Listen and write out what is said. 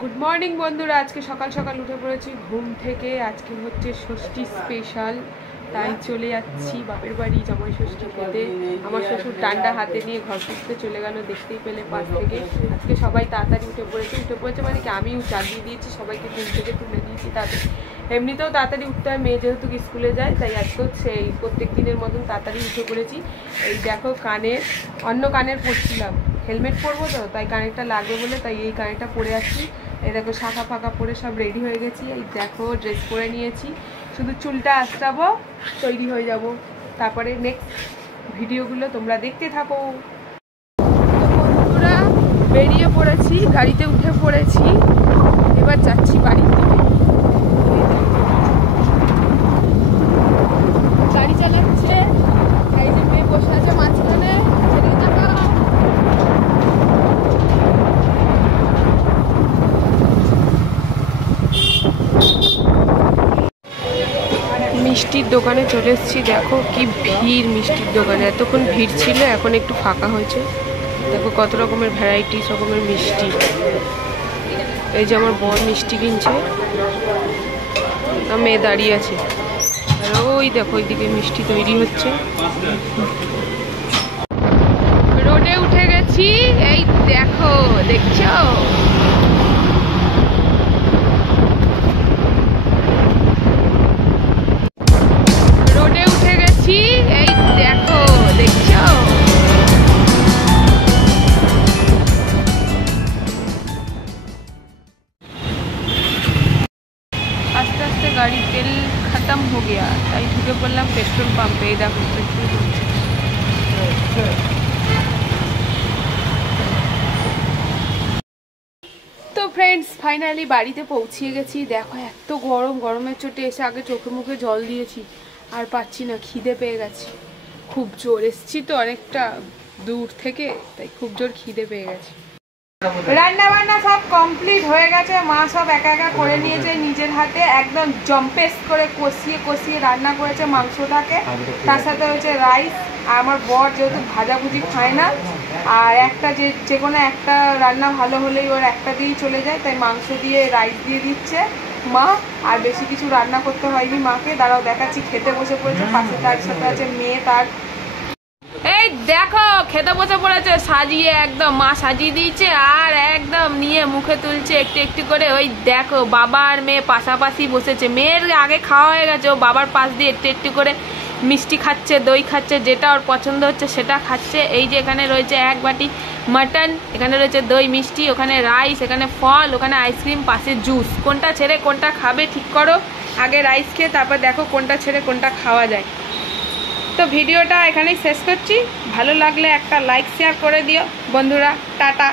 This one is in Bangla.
গুড মর্নিং বন্ধুরা, আজকে সকাল সকাল উঠে পড়েছি ঘুম থেকে। আজকে হচ্ছে ষষ্ঠী স্পেশাল, তাই চলে যাচ্ছি বাপের বাড়ি জামাই ষষ্ঠী খেতে। আমার শ্বশুর ডান্ডা হাতে নিয়ে ঘর পুষতে চলে গেল, দেখতেই পেলে পাশ থেকে। আজকে সবাই তাড়াতাড়ি উঠে পড়েছে মানে কি আমিও জাগিয়ে দিয়েছি, সবাইকে ঘুম থেকে তুলে দিয়েছি তাড়াতাড়ি। এমনিতেও তাড়াতাড়ি উঠতে হয়, মেয়ে যেহেতু স্কুলে যায়, তাই আজকেও সেই প্রত্যেক দিনের মতন তাড়াতাড়ি উঠে পড়েছি। এই দেখো অন্য কানের পরছিলাম, হেলমেট পরবো তো, তাই কানেরটা লাগবে বলে তাই এই কানেরটা পরে আসছি। এই দেখো শাখা ফাঁকা পরে সব রেডি হয়ে গেছি। এই দেখো ড্রেস পরে নিয়েছি, শুধু চুলটা আঁচড়াবো, তৈরি হয়ে যাব। তারপরে নেক্সট ভিডিওগুলো তোমরা দেখতে থাকো। বন্ধুরা বেরিয়ে পড়েছি, গাড়িতে উঠে পড়েছি, এবার যাচ্ছি বাড়ির দিকে। গাড়ি চালাচ্ছে, এই যে মেয়ে বসে আছে মাঝখানে। মিষ্টির দোকানে চলে এসেছি, দেখো কি ভিড় মিষ্টির দোকানে। এতক্ষণ ভিড় ছিল, এখন একটু ফাঁকা হয়েছে। দেখো কত রকমের ভ্যারাইটিস রকমের মিষ্টি। এই যে আমার বর মিষ্টি কিনছে, মেয়ে দাঁড়িয়ে আছে। আর ওই দেখো ওইদিকে মিষ্টি তৈরি হচ্ছে। রোডে উঠে গেছি, এই দেখো, দেখছো? রোডে উঠে গেছি, এই দেখো, দেখছো? আস্তে আস্তে গাড়ি তেল খতম হো গিয়া, তাই ঢুকে পড়লাম পেট্রোল পাম্পে। এই দেখো পেট্রোল হচ্ছে। তো ফ্রেন্ডস ফাইনালি বাড়িতে পৌঁছিয়ে গেছি। দেখো এত গরমের চোটে এসে আগে চোখে মুখে জল দিয়েছি, আর পাচ্ছি না, খিদে পেয়ে গেছে খুব জোর। এসছি তো অনেকটা দূর থেকে, তাই খুব জোর খিদে পেয়ে গেছে। রান্না বান্না সব কমপ্লিট হয়ে গেছে, মা সব একা একা করে নিয়েছে নিজের হাতে, একদম জম্পেস করে কষিয়ে রান্না করেছে মাংসটাকে। তার সাথে হয়েছে রাইস। আর আমার বর যেহেতু ভাজাভুজি খায় না, আর একটা যে কোনো একটা রান্না ভালো হলেই ওর একটা দিয়েই চলে যায়, তাই মাংস দিয়ে রাইস দিয়ে দিচ্ছে মা। আর বেশি কিছু রান্না করতে হয়নি মাকে। দাঁড়াও দেখাচ্ছি, খেতে বসে পড়েছে। পাশে তার সাথে আছে মেয়ে তার। এই দেখো খেতে বসে পড়েছে সাজিয়ে, একদম মা সাজিয়ে দিয়েছে, আর একদম নিয়ে মুখে তুলছে একটু একটু করে। ওই দেখো বাবা আর মেয়ে পাশাপাশি বসেছে। মেয়ের আগে খাওয়া হয়ে গেছে, ও বাবার পাশ দিয়ে একটু একটু করে মিষ্টি খাচ্ছে, দই খাচ্ছে, যেটা ওর পছন্দ হচ্ছে সেটা খাচ্ছে। এই যে এখানে রয়েছে এক বাটি মাটন, এখানে রয়েছে দই মিষ্টি, ওখানে রাইস, এখানে ফল, ওখানে আইসক্রিম, পাশে জুস। কোনটা ছেড়ে কোনটা খাবে ঠিক করো। আগে রাইস খেয়ে তারপর দেখো কোনটা ছেড়ে কোনটা খাওয়া যায়। তো ভিডিওটা এখানেই শেষ করছি। ভালো লাগলে একটা লাইক শেয়ার করে দিও বন্ধুরা। টাটা।